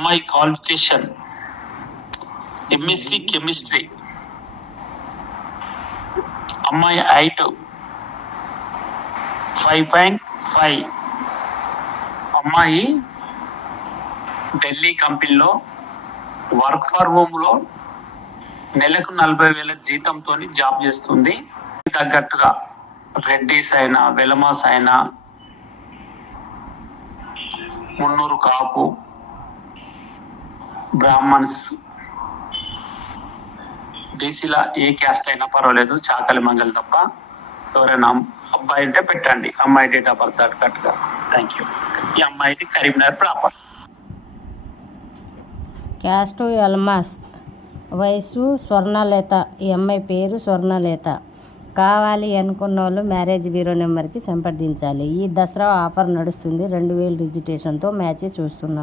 అమ్మాయి qualification MSc chemistry. అమ్మాయి height 5.5. అమ్మాయి ఢిల్లీ కంపెనీలో వర్క్ ఫర్ హోమ్ లో నెలకు 40,000 జీతంతో జాబ్ చేస్తుంది. తగ్గట్టుగా రెడ్డిస్ అయినా, వెలమాస్ అయినా, మున్నూరు కాపు, బ్రాహ్మణ్స్, బీసీల ఏ క్యాస్ట్ అయినా పర్వాలేదు, చాకలి మంగళ తప్ప. ఎవరైనా అబ్బాయి ఉంటే పెట్టండి, అమ్మాయి డేట్ ఆఫ్ బర్త్ తగ్గట్టుగా. Thank you. ఈ అమ్మాయిది కరీంనగర్ ప్రాపర్. క్యాస్ట్ ఎల్మాస్, వయసు స్వర్ణలేత. ఈ అమ్మాయి పేరు స్వర్ణలేత. కావాలి అనుకున్న వాళ్ళు మ్యారేజ్ బ్యూరో నెంబర్కి సంప్రదించాలి. ఈ దసరా ఆఫర్ నడుస్తుంది. 2000 రిజిస్ట్రేషన్తో మ్యాచ్ చూస్తున్నారు.